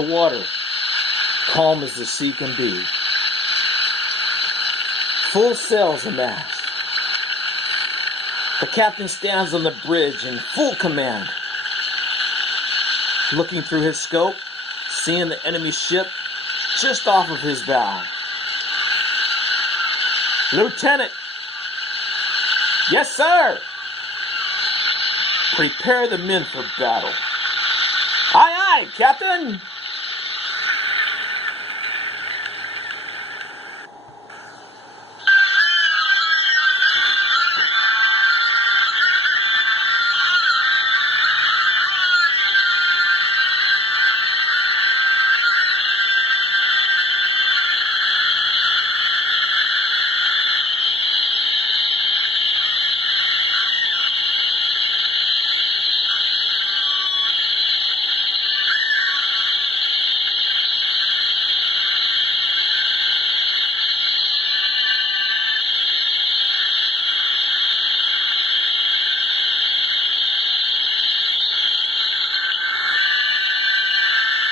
the water, calm as the sea can be. Full sails amassed. The captain stands on the bridge in full command, looking through his scope, seeing the enemy ship just off of his bow. Lieutenant! Yes, sir! Prepare the men for battle. Aye, aye, Captain!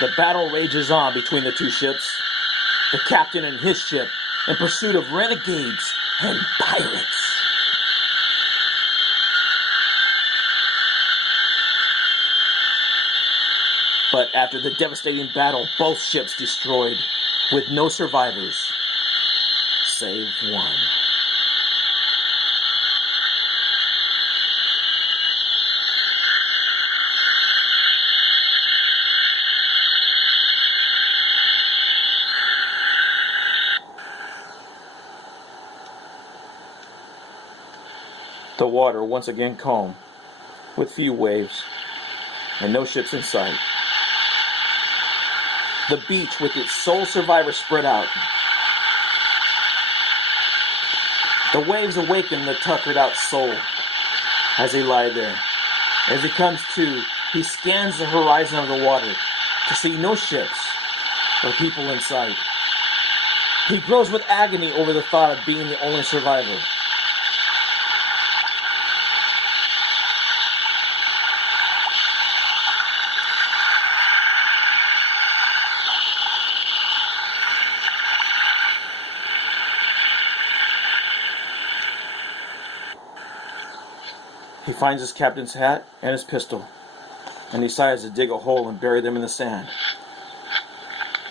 The battle rages on between the two ships, the captain and his ship in pursuit of renegades and pirates. But after the devastating battle, both ships destroyed, with no survivors, save one. The water once again calm, with few waves, and no ships in sight. The beach with its sole survivor spread out. The waves awaken the tuckered out soul as he lie there. As he comes to, he scans the horizon of the water to see no ships or people in sight. He grows with agony over the thought of being the only survivor. He finds his captain's hat and his pistol, and decides to dig a hole and bury them in the sand.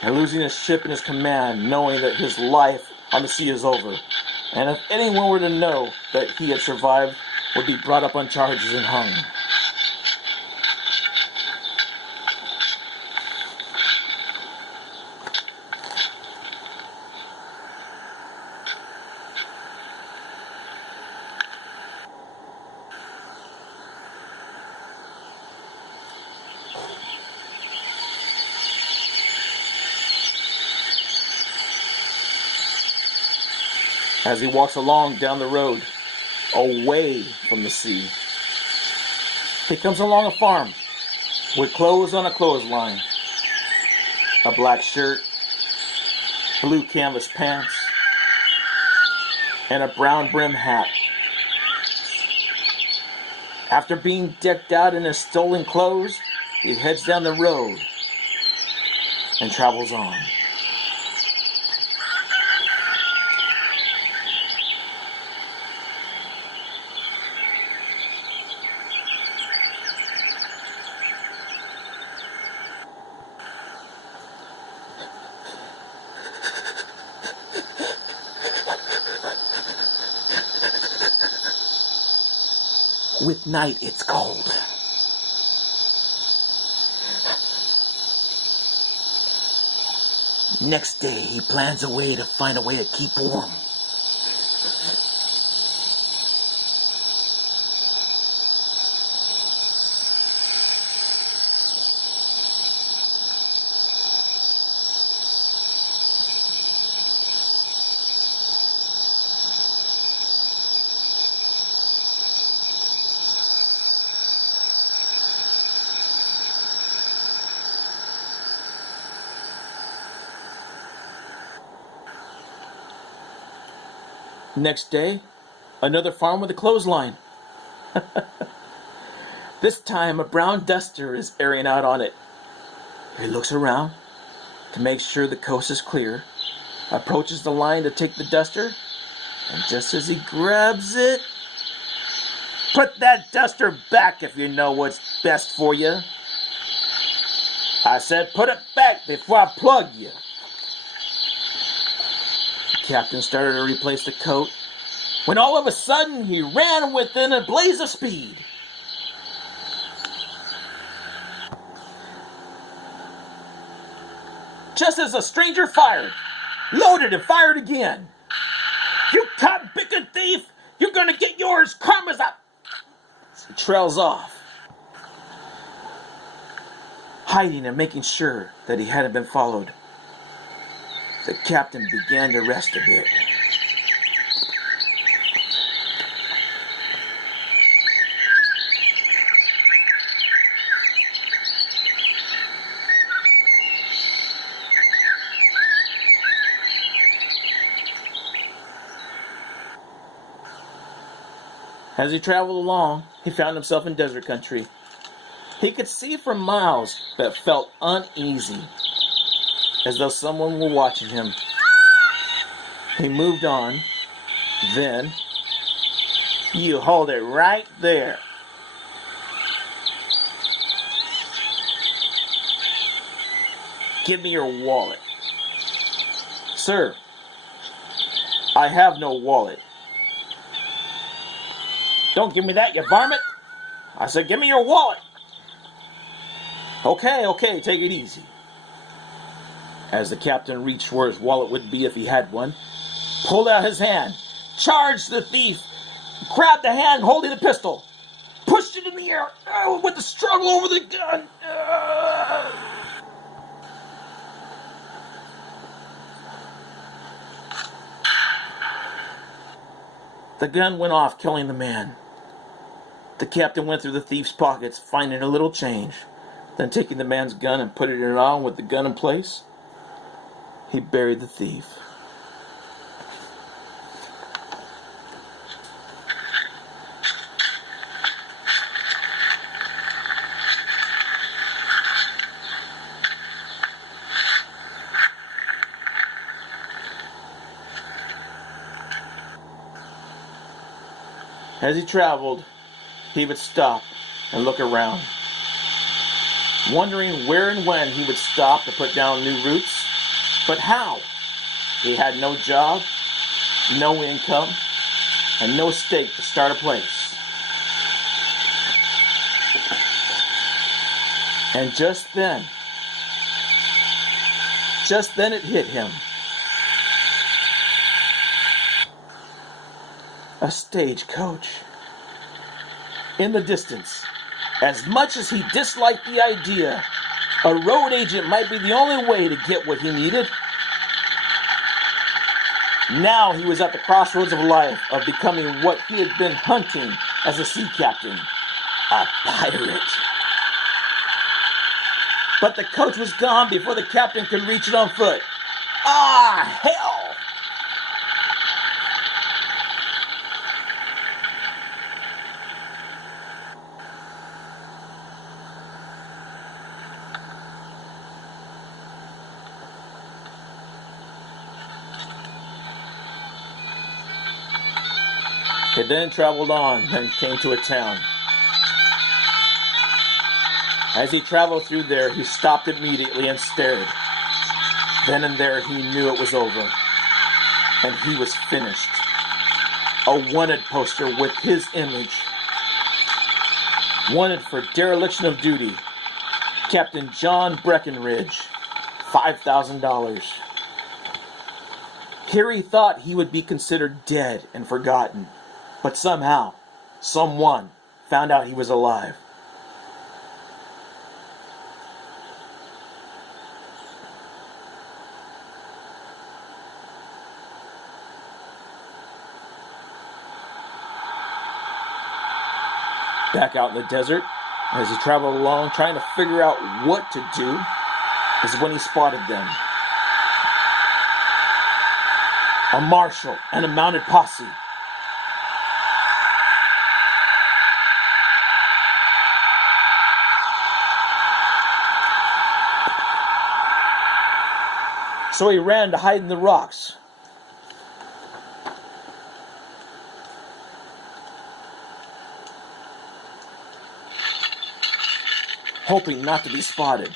And losing his ship and his command, knowing that his life on the sea is over, and if anyone were to know that he had survived, would be brought up on charges and hung. As he walks along down the road, away from the sea, he comes along a farm with clothes on a clothesline, a black shirt, blue canvas pants, and a brown brim hat. After being decked out in his stolen clothes, he heads down the road and travels on. With night, it's cold. Next day, he plans a way to find a way to keep warm. Next day, another farm with a clothesline. This time, a brown duster is airing out on it. He looks around, to make sure the coast is clear, approaches the line to take the duster, and just as he grabs it, "Put that duster back if you know what's best for you." I said, "Put it back before I plug you." The captain started to replace the coat, when all of a sudden he ran within a blaze of speed. Just as the stranger fired, loaded and fired again. "You cotton-picking thief! You're gonna get yours! Karma's up!" He trails off, hiding and making sure that he hadn't been followed. The captain began to rest a bit. As he traveled along, he found himself in desert country. He could see for miles, but felt uneasy, as though someone were watching him. He moved on. Then, "You hold it right there." "Give me your wallet." "Sir, I have no wallet." "Don't give me that, you varmint." I said, "Give me your wallet." Okay, take it easy." As the captain reached where his wallet would be if he had one, pulled out his hand, charged the thief, grabbed the hand holding the pistol, pushed it in the air with the struggle over the gun. The gun went off, killing the man. The captain went through the thief's pockets, finding a little change. Then taking the man's gun and putting it on with the gun in place, he buried the thief. As he traveled, he would stop and look around, wondering where and when he would stop to put down new roots. But how? He had no job, no income, and no stake to start a place. And just then it hit him. A stagecoach. In the distance, as much as he disliked the idea, a road agent might be the only way to get what he needed. Now he was at the crossroads of life, of becoming what he had been hunting as a sea captain, a pirate. But the coach was gone before the captain could reach it on foot. Ah, hell! He then traveled on and came to a town. As he traveled through there, he stopped immediately and stared. Then and there he knew it was over, and he was finished. A wanted poster with his image. Wanted for dereliction of duty, Captain John Breckenridge, $5,000. Here he thought he would be considered dead and forgotten. But somehow, someone found out he was alive. Back out in the desert, as he traveled along trying to figure out what to do, is when he spotted them. A marshal and a mounted posse. So he ran to hide in the rocks. Hoping not to be spotted.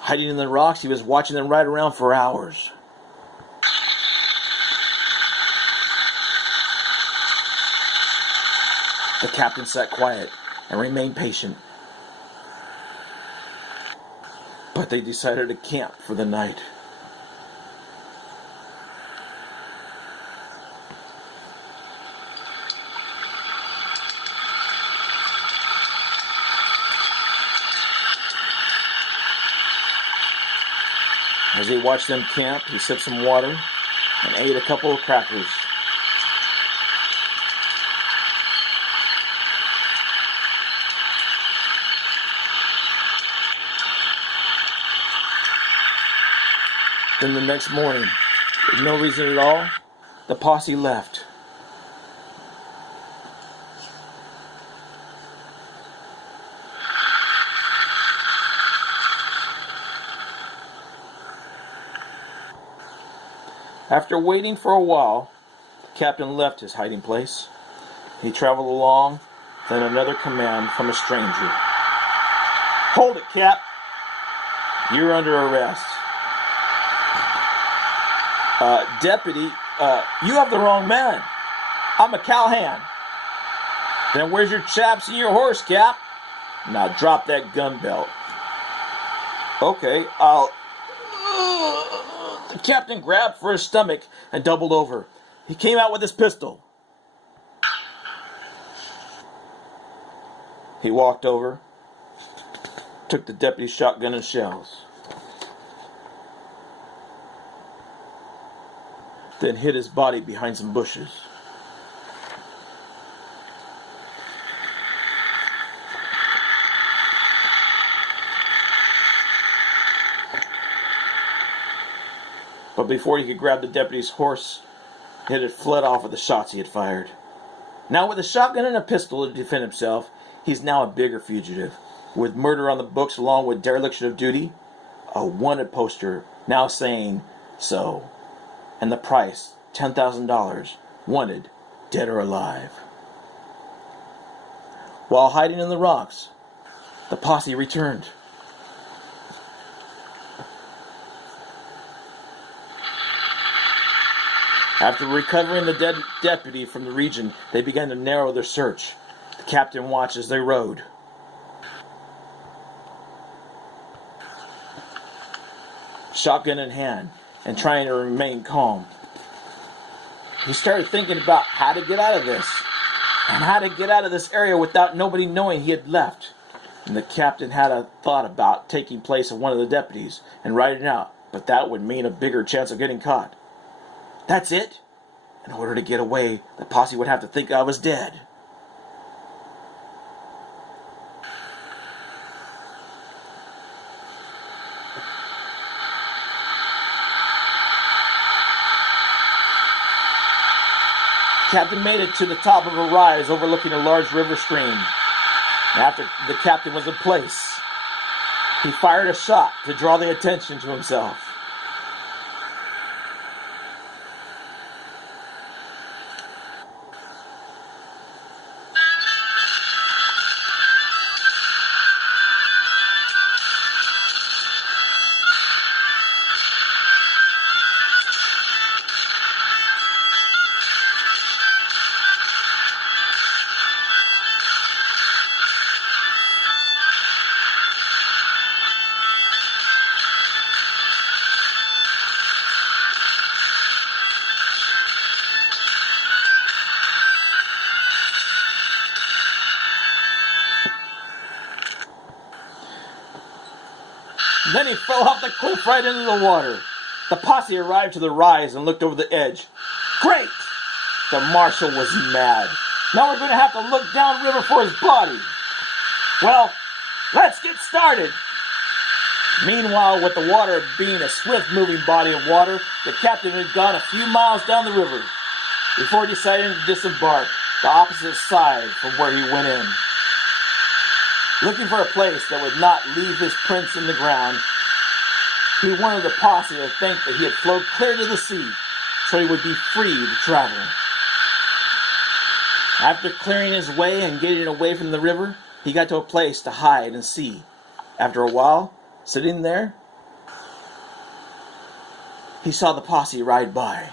Hiding in the rocks, he was watching them ride around for hours. The captain sat quiet and remained patient. But they decided to camp for the night. As he watched them camp, he sipped some water and ate a couple of crackers. Then the next morning, with no reason at all, the posse left. After waiting for a while, the captain left his hiding place. He traveled along, then another command from a stranger. "Hold it, Cap. You're under arrest." Deputy, you have the wrong man. I'm a cowhand." "Then where's your chaps and your horse, Cap?" "Now drop that gun belt." "Okay, I'll..." The captain grabbed for his stomach and doubled over. He came out with his pistol. He walked over, took the deputy's shotgun and shells, then hid his body behind some bushes. But before he could grab the deputy's horse, it had fled off with the shots he had fired. Now with a shotgun and a pistol to defend himself, he's now a bigger fugitive. With murder on the books along with dereliction of duty, a wanted poster now saying so. And the price, $10,000, wanted, dead or alive. While hiding in the rocks, the posse returned. After recovering the dead deputy from the region, they began to narrow their search. The captain watched as they rode. Shotgun in hand, and trying to remain calm. He started thinking about how to get out of this, and how to get out of this area without nobody knowing he had left. And the captain had a thought about taking place of one of the deputies and riding out, but that would mean a bigger chance of getting caught. That's it. In order to get away, the posse would have to think I was dead. The captain made it to the top of a rise overlooking a large river stream. After the captain was in place, he fired a shot to draw the attention to himself. Then he fell off the cliff right into the water. The posse arrived to the rise and looked over the edge. Great! The marshal was mad. Now we're going to have to look downriver for his body. Well, let's get started. Meanwhile, with the water being a swift-moving body of water, the captain had gone a few miles down the river before deciding to disembark the opposite side from where he went in. Looking for a place that would not leave his prints in the ground, he wanted the posse to think that he had flowed clear to the sea, so he would be free to travel. After clearing his way and getting away from the river, he got to a place to hide and see. After a while, sitting there, he saw the posse ride by.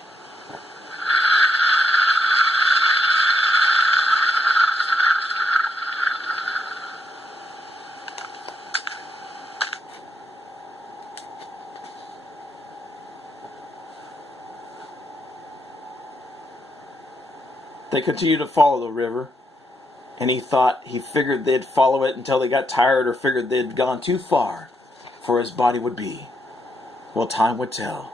They continued to follow the river, and he figured they'd follow it until they got tired or figured they'd gone too far for his body would be. Well, time would tell.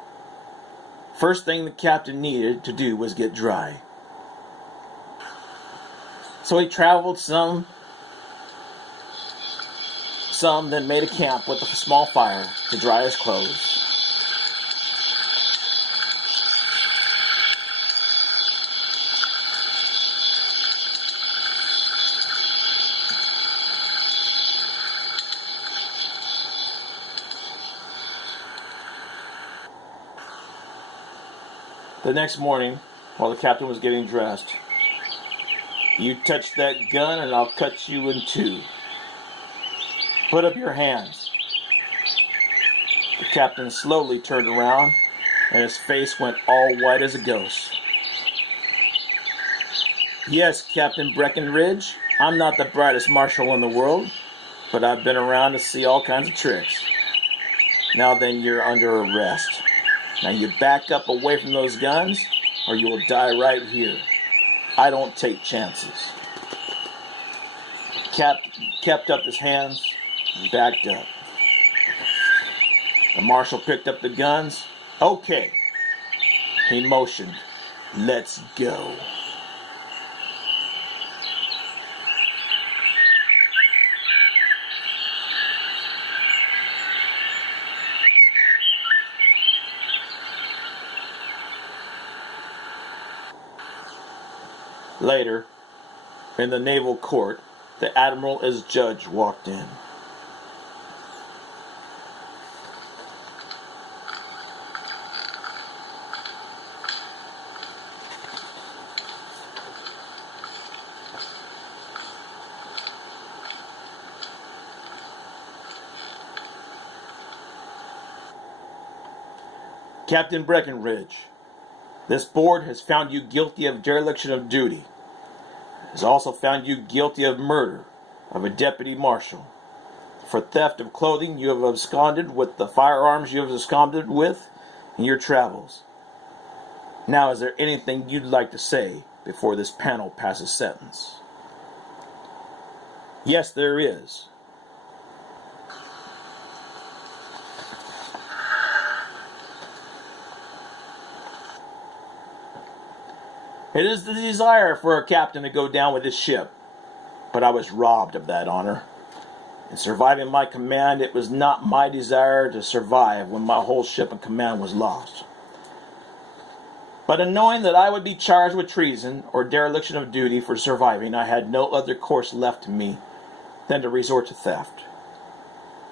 First thing the captain needed to do was get dry. So he traveled some, then made a camp with a small fire to dry his clothes. The next morning, while the captain was getting dressed, "You touch that gun and I'll cut you in two. Put up your hands." The captain slowly turned around, and his face went all white as a ghost. "Yes, Captain Breckenridge, I'm not the brightest marshal in the world, but I've been around to see all kinds of tricks. Now then, you're under arrest. Now you back up away from those guns, or you will die right here. I don't take chances." Kept up his hands and backed up. The marshal picked up the guns. "Okay." He motioned. "Let's go." Later, in the naval court, the admiral as judge walked in. "Captain Breckenridge, this board has found you guilty of dereliction of duty. It has also found you guilty of murder of a deputy marshal. For theft of clothing, you have absconded with the firearms you have absconded with in your travels. Now, is there anything you'd like to say before this panel passes sentence?" "Yes, there is." "It is the desire for a captain to go down with his ship, but I was robbed of that honor. In surviving my command, it was not my desire to survive when my whole ship and command was lost. But in knowing that I would be charged with treason or dereliction of duty for surviving, I had no other course left to me than to resort to theft.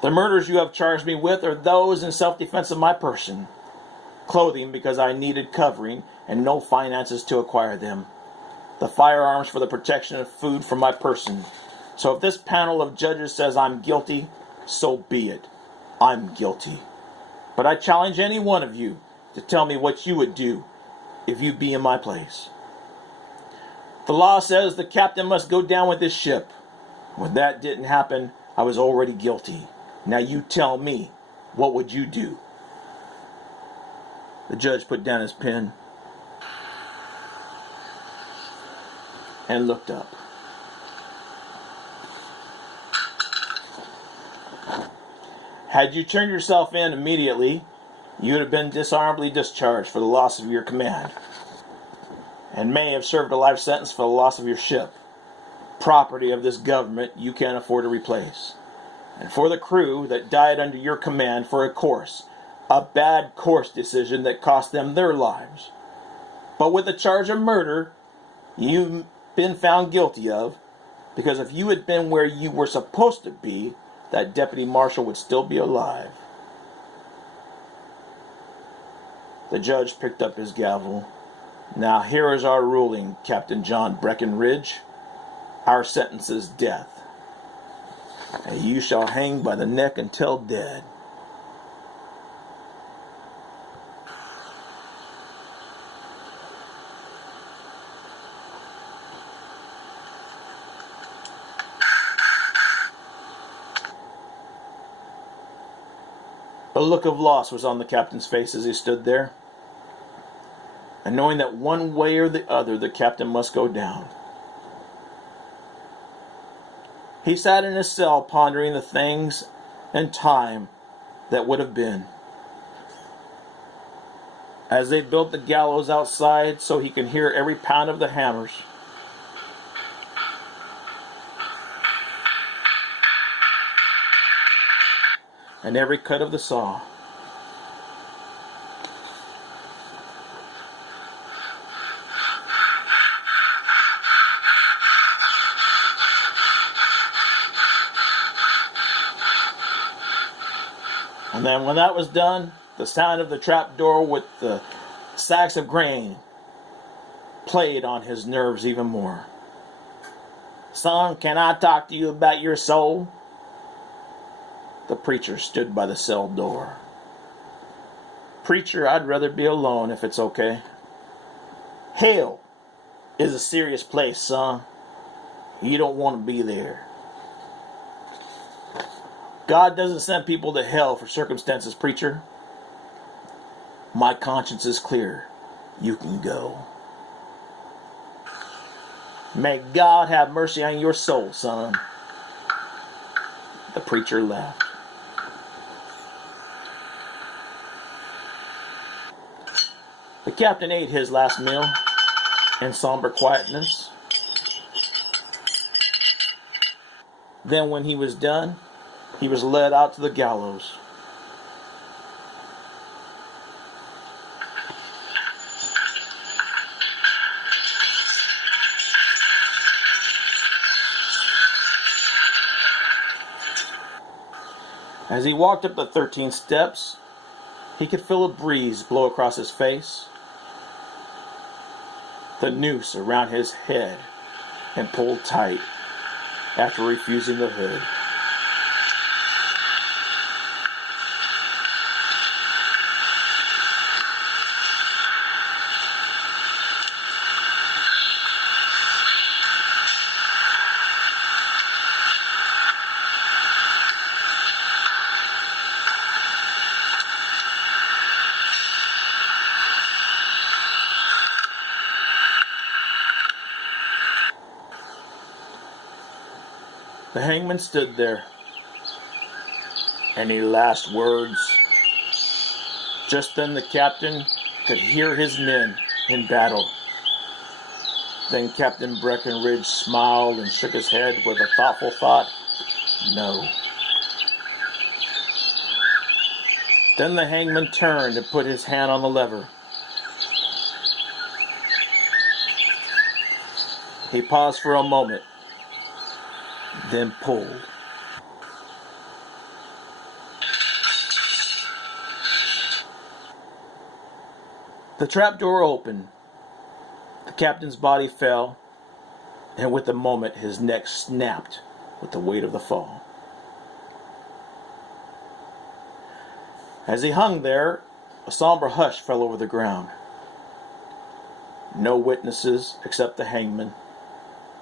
The murders you have charged me with are those in self-defense of my person. Clothing because I needed covering and no finances to acquire them. The firearms for the protection of food for my person. So if this panel of judges says I'm guilty, so be it. I'm guilty. But I challenge any one of you to tell me what you would do if you be in my place. The law says the captain must go down with his ship. When that didn't happen, I was already guilty. Now you tell me, what would you do?" The judge put down his pen and looked up. "Had you turned yourself in immediately, you would have been dishonorably discharged for the loss of your command, and may have served a life sentence for the loss of your ship. Property of this government you can't afford to replace. And for the crew that died under your command for a bad course decision that cost them their lives. But with the charge of murder you've been found guilty of, Because if you had been where you were supposed to be, that deputy marshal would still be alive. The judge picked up his gavel. Now here is our ruling, Captain John Breckenridge. Our sentence is death. And you shall hang by the neck until dead. A look of loss was on the captain's face as he stood there, and knowing that one way or the other the captain must go down. He sat in his cell pondering the things and time that would have been. As they built the gallows outside so he could hear every pound of the hammers. And every cut of the saw. And then when that was done, the sound of the trap door with the sacks of grain played on his nerves even more. Son, can I talk to you about your soul? The preacher stood by the cell door. Preacher, I'd rather be alone if it's okay. Hell is a serious place, son. You don't want to be there. God doesn't send people to hell for circumstances, preacher. My conscience is clear. You can go. May God have mercy on your soul, son. The preacher laughed. The captain ate his last meal in somber quietness. Then when he was done, he was led out to the gallows. As he walked up the 13 steps, he could feel a breeze blow across his face. The noose around his head and pulled tight after refusing the hood. The hangman stood there. Any last words? Just then the captain could hear his men in battle. Then Captain Breckenridge smiled and shook his head with a thoughtful thought. No. Then the hangman turned and put his hand on the lever. He paused for a moment, then pulled. The trapdoor opened. The captain's body fell, and with the moment his neck snapped with the weight of the fall. As he hung there, a somber hush fell over the ground. No witnesses except the hangman,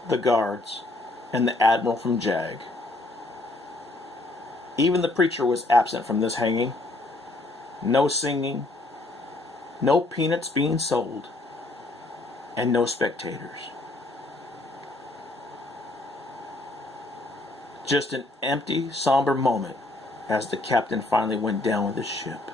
the guards, and the admiral from Jag. Even the preacher was absent from this hanging. No singing, no peanuts being sold, and no spectators. Just an empty, somber moment as the captain finally went down with his ship.